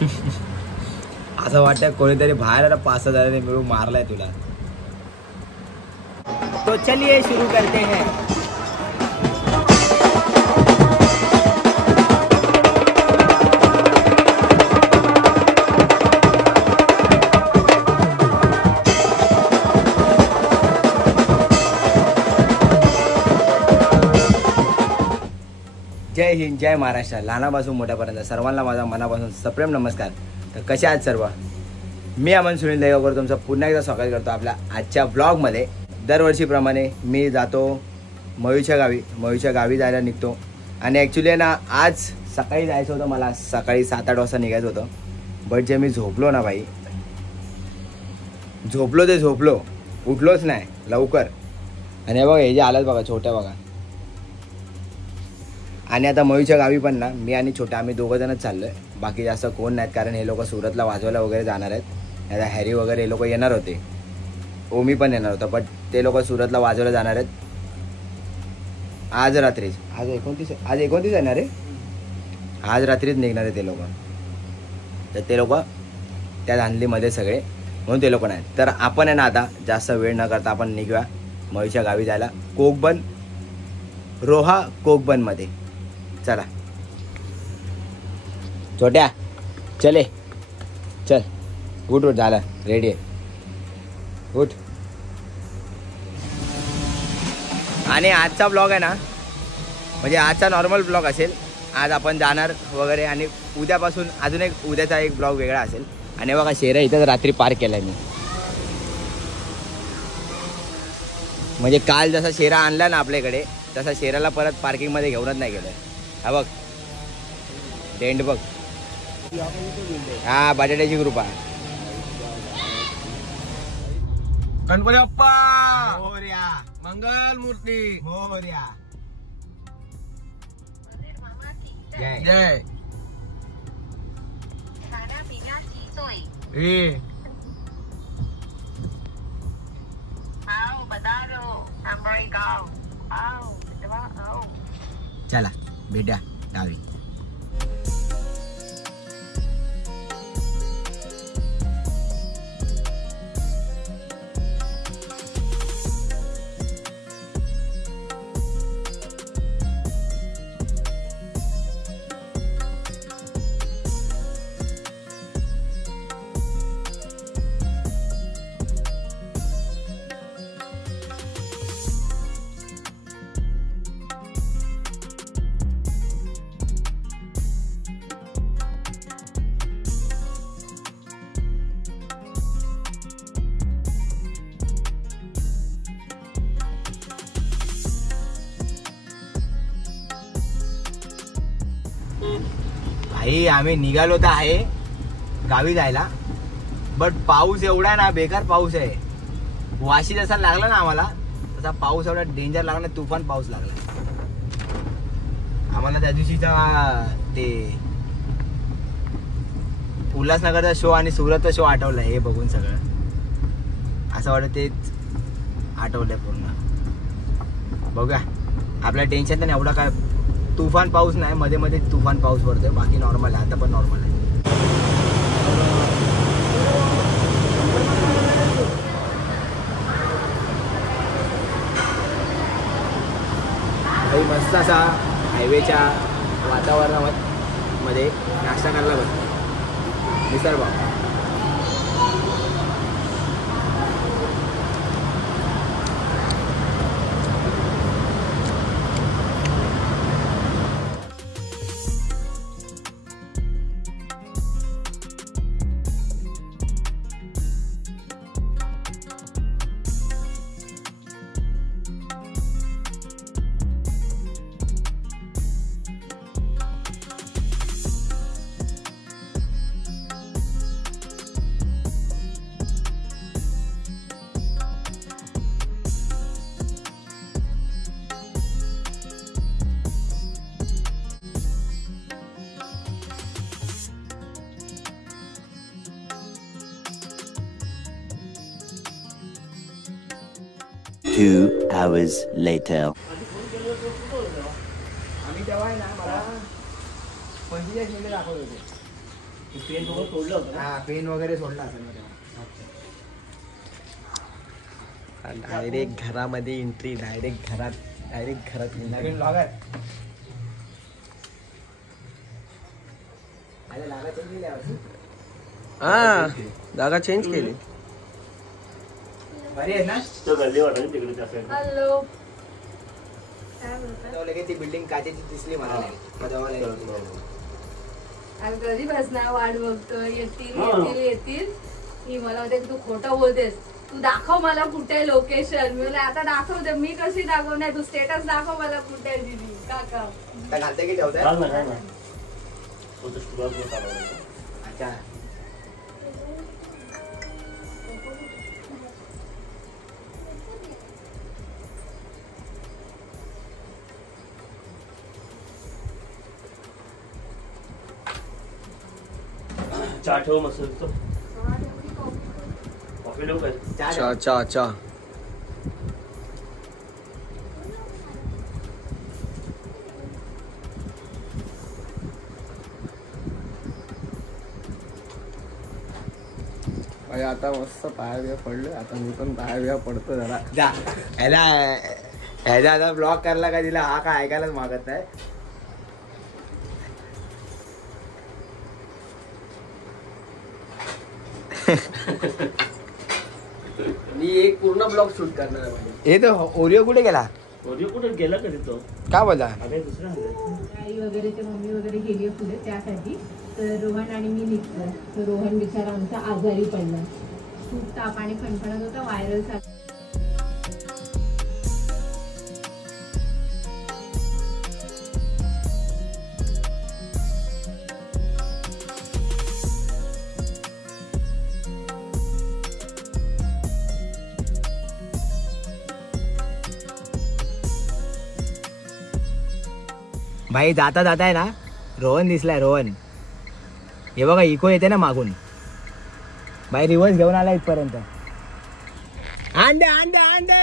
असं वाटतं कोणीतरी बाहेर 5,000 मिळून मारलाय तुला. तो चलिए शुरू करते हैं. जय हिंद, जय महाराष्ट्र. लहानापासून मोठ्यापर्यंत सर्वांना माझा मनापासून सप्रेम नमस्कार. तर कसे आहात सर्व? मी अमन सुनील देगावकर तुमचं पुन्हा एकदा स्वागत करतो आपल्या आजच्या ब्लॉगमध्ये. दरवर्षीप्रमाणे मी जातो मयूच्या गावी जायला निघतो. आणि ॲक्च्युली ना आज सकाळी जायचं होतं, मला सकाळी 7-8 वाजता निघायचं होतं. बट जे मी झोपलो ना भाई, झोपलो उठलोच नाही लवकर. आणि बघा हे जे आलं बघा, छोट्या बघा. आणि आता मयूच्या गावी पण ना मी आणि छोट्या आम्ही दोघंजणच चाललो आहे. बाकी जास्त कोण नाहीत, कारण हे लोक सुरतला वाजवायला वगैरे जाणार आहेत. आता हॅरी वगैरे हे लोक येणार होते, ओमी पण येणार होता, बट ते लोक सुरतला वाजवायला जाणार आहेत आज रात्रीच. आज 29 येणार आहे. आज रात्रीच निघणार आहे ते लोक. तर ते लोक त्या धांदलीमध्ये सगळे, म्हणून ते लोक नाही. तर आपण आहे ना आता जास्त वेळ न करता आपण निघूया मयूच्या गावी जायला. कोकबन, रोहा कोकबनमध्ये. चला छोट्या चल उठ झालं, रेडी आहे, उठ. आणि आजचा ब्लॉग आहे ना, म्हणजे आजचा नॉर्मल ब्लॉग असेल. आज आपण जाणार वगैरे आणि उद्यापासून अजून उद्याचा एक ब्लॉग वेगळा असेल. आणि बघा शेरा इथं रात्री पार्क केला मी. म्हणजे काल जसा शेरा आणला ना आपल्याकडे, तसा शेराला परत पार्किंगमध्ये घेऊनच नाही गेलो. हा बघ टेंट बघ, हा बटाट्याची कृपा. गणपती बाप्पा मोरया, मंगल मूर्ती मोरया. जय जय. चला भेटा गावी. भाई आम्ही निघालो तर आहे गावी जायला, बट पाऊस एवढा ना, बेकार पाऊस आहे. वाशी जसा लागला ना आम्हाला, तसा पाऊस एवढा डेंजर लागला, तुफान पाऊस लागला आम्हाला. त्या दिवशीचा ते उल्हासनगरचा शो आणि सुरतचा शो आठवला. हे बघून सगळं असं वाटतं तेच आठवलंय पूर्ण. बघूया, आपल्या टेन्शन तर नाही एवढा काय. तुफान पाऊस नाही, मध्ये मध्ये तुफान पाऊस पडतोय, बाकी नॉर्मल आहे. आता पण नॉर्मल आहे. काही मस्त असा हायवेच्या वातावरणामध्ये नाश्ता करायला बघ, मिसळपाव. Two hours later. आम्ही तेव्हा आहे ना, मला 45 मिनिटं दाखवत होते. हा पेन वगैरे सोडला असेल ना तेव्हा. डायरेक्ट घरामध्ये एंट्री, डायरेक्ट घरात नवीन ब्लॉगर अरे लागा चेंज केली यावर्षी. हा जागा चेंज केली. बरी आहे ना. हॅलो तेव्हा लगेच ती बिल्डिंग काचेची दिसली मला नाही. मग तेव्हा लगेच आम्ही कधी बसणार वाट बघतोय. येतील ही मला म्हणते तू खोटं बोलतेस, तू दाखव मला कुठे लोकेशन. मी बोलले आता दाखवते. मी कशी दाखवणार, तू स्टेटस दाखव मला कुठे आहे दिदी. काका आता घालते की ठेवताय. अच्छा चहा ठेव मस्त कॉफी ठेव काय. चा आता मस्त पाया बिया पडलं. आता मी पण पाया बिया पडतो जरा. जा ह्याचा आता ब्लॉग करला का तिला हा काय ऐकायलाच मागत नाही. मी एक पूर्ण ब्लॉग शूट करणार आहे. हे तर ओरिओ कुठे गेला. ओरिओ कुठे गेला कधी तो. काय बोलला. अरे दुसरा आई वगैरे ते मम्मी वगैरे गेली पुढे त्यासाठी. तर रोहन आणि मी निघतो. तर रोहन बिचारा आमचा आजारी पडला. खूप ताप आणि फणफणत होता. व्हायरल झाला. भाई जाता जाता आहे ना रोहन दिसलाय. रोहन हे बघा इको येते ना मागून. भाई रिवर्स घेऊन आला इथपर्यंत. अंडे अंडे अंडे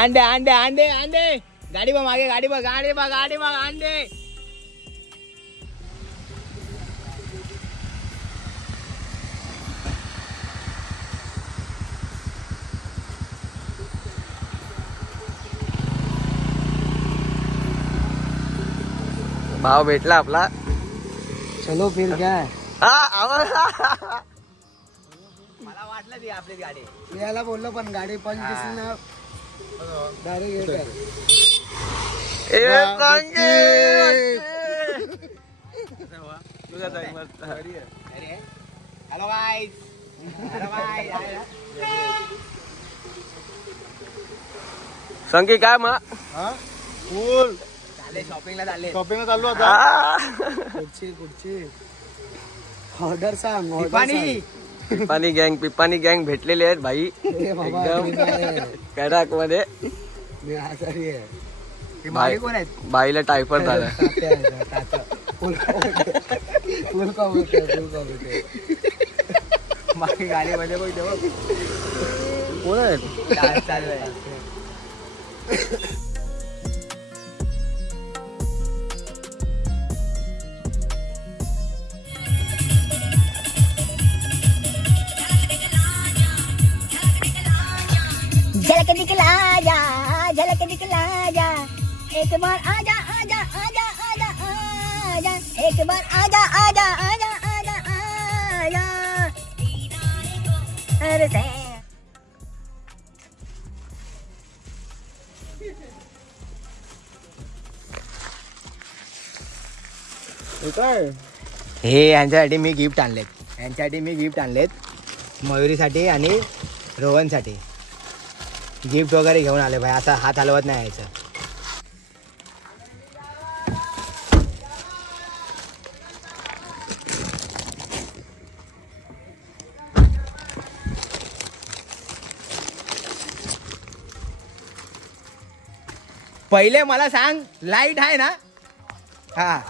अंडे अंडे अंडे अंडे. गाडी बघ मागे, गाडी बघ, गाडी बघ, गाडी बघ. अंडे भाव भेटला आपला. चलो फिर काय. मला वाटलं ती आपली गाडी. मी याला बोललो पण गाडी पण दिसली ना डायरेक्ट हॅलो गाईज. संकी काय मग शॉपिंगला चालले. चाललो आता. कुठची ऑर्डर सांग. पिपानी गँग भेटलेले आहेत भाई. एकदम कडक मध्ये. कोण आहेत. बाईला टायफॉइड झाला. बाकी गाडीमध्ये बघ तेव्हा कोण आहेत. चालू आहे. झलक दिखला जा एक बार आजा आजा आजा आजा आजा एक बार आजा आजा आजा आजा आजा अरे से हे यांच्यासाठी मी गिफ्ट आणलेत. मयुरीसाठी आणि रोहनसाठी गिफ्ट वगैरे घेऊन आले भाई. आता हात हलवत नाही यायचं. पहिले मला सांग लाईट आहे ना. हा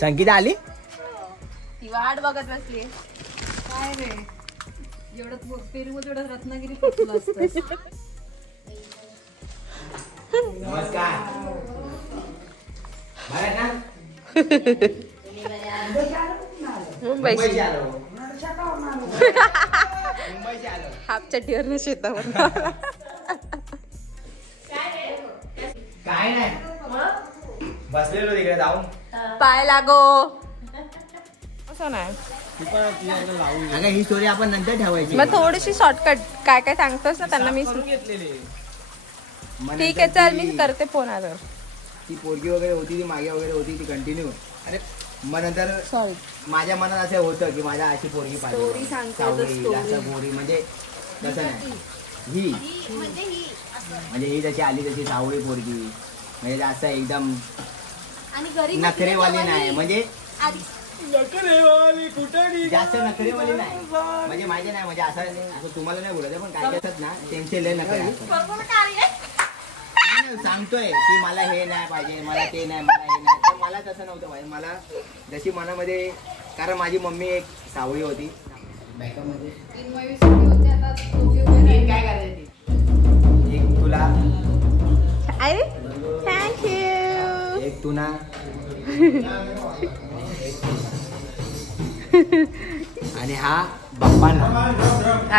संगीता आली ती वाट बघत बसली. काय रे एवढं पेरूमध्ये एवढं रत्नागिरी पोचलं असतं. नमस्कार. मुंबईची आलो. हाफ चड्डीवर शेतावर. काय नाही बसलेलो तिकडे जाऊन. पाय लागो असं नाही. अगं ही स्टोरी आपण नंतर ठेवायची. मग थोडीशी शॉर्टकट काय काय सांगतोस ना त्यांना मी. ठीक आहे चल मी करते फोन आल्यावर. ती पोरगी वगैरे होती ती मागे वगैरे होती ती कंटिन्यू. अरे मग नंतर सॉरी माझ्या मनात असं होतं की माझ्या अशी पोरगी Story सांगते, the पाहिजे story. असं पोरी म्हणजे तसं नाही. ही म्हणजे ही जशी आली तशी सावळी पोरगी म्हणजे जास्त एकदम नखरेवाली नाही म्हणजे जास्त नखरेवाली नाही म्हणजे माहिती नाही म्हणजे असं तुम्हाला नाही बोलत पण काय असतात ना त्यांचे लय नखरे असतात. सांगतोय की मला हे नाही पाहिजे मला ते नाही मला हे नाही तर मला तसं नव्हतं पाहिजे. मला जशी मनामध्ये कारण माझी मम्मी एक सावळी होती बॅकअपमध्ये. काय करायची एक तुला थँक्यू. एक तुना आणि हा बाप्पाला.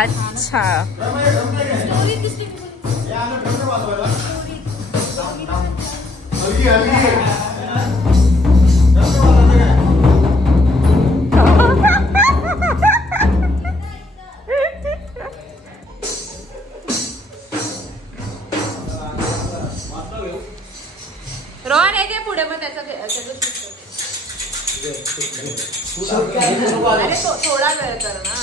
अच्छा रोहन हे घे पुढे मग त्याचा अरे थोडा वेळ कर ना.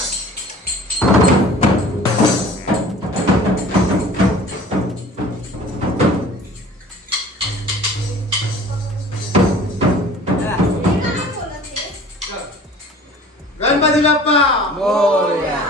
गणपती बाप्पा मोरया.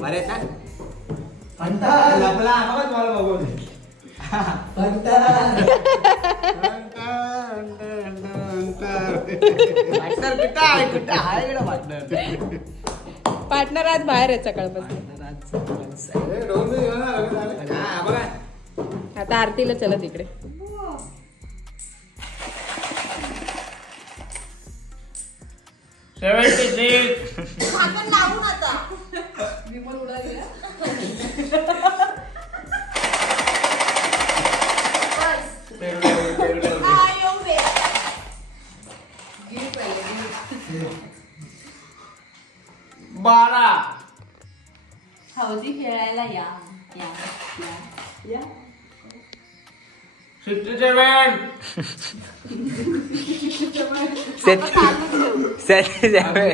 बरे ना लपला बघा तुम्हाला बघून पार्टनर आज बाहेर आहे सकाळपासून. आता आरतीला चला तिकडे. बारा हौदी खेळायला या या या. 67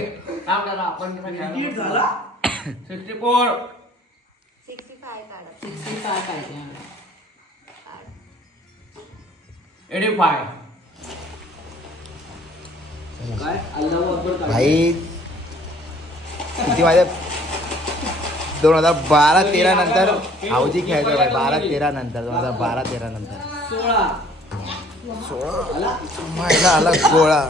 काम करा आपण 64 65 85 काय अल्लाहू अकबर भाई किती माझ्या 2012-13 नंतर हौदी खेळतो भाई. 12-13 नंतर 2012-13 नंतर 16 आला गोळा.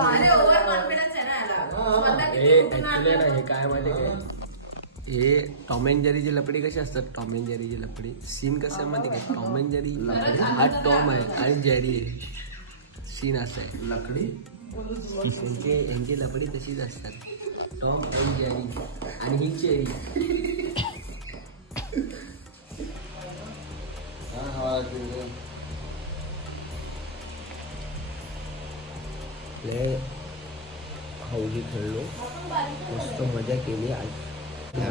आणि ओव्हर कॉन्फिडन्स आहे ना याला. स्वतः किती उठून आले. हे काय माहिती काय, हे टॉम अँड जेरीची लपडी कशी असतात, टॉम अँड जेरीची लपडी सीन कसं आहे माहिती काय, टॉम अँड जेरी हा टॉम आहे आणि जेरी आहे, सीन असं आहे लकडी, यांची लपडी तशीच असतात, टॉम अँड जेरी आणि ही चेरी. लय हौली खेळलो, मस्त मजा केली आज.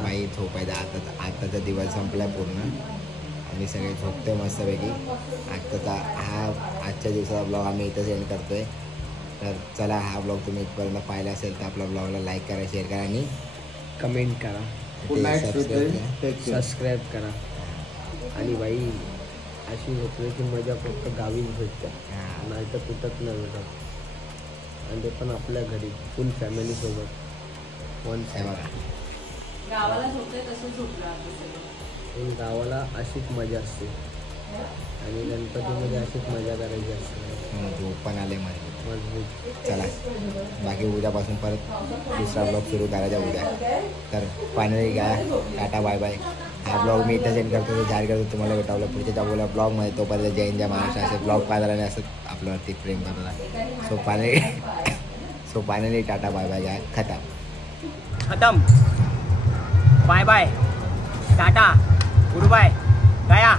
बाई झोपायचा आताचा दिवस संपला पूर्ण. आम्ही सगळे झोपतोय मस्तपैकी. आजच्या दिवसाचा ब्लॉग आम्ही इथंच एंड करतोय. तर चला, हा ब्लॉग तुम्ही इथपर्यंत पाहिला असेल तर आपल्या ब्लॉगला लाईक करा, शेअर करा आणि कमेंट करा, सबस्क्राईब करा. आणि बाई अशी झोपण्याची मजा फक्त गावीच भेटते, नाही तर कुठंच नाही भेटत. आणि ते पण आपल्या घरी फुल फॅमिली सोबत. वन बघा, गावाला झोपते तसं झोपलं आता सगळं. गावाला अशीच मजा असते आणि गणपतीमध्ये अशीच मजा करायची असते. झोप पण आले मध्ये मजबूत. चला, बाकी उद्यापासून परत दुसरा ब्लॉग सुरू करायचा उद्या. तर फायनली काय, टाटा बाय बाय. हा ब्लॉग मी इथं सेंड करतो, जाहीर करतो. तुम्हाला भेटावलं पुढच्या ब्लॉगमध्ये. तोपर्यंत जय हिंद जय महाराष्ट्र. असे ब्लॉग पाहायला आणि असं आपल्यावरती प्रेम करतात. So finally tata bye bye. काय खतम. Bye bye, tata, good bye, गया.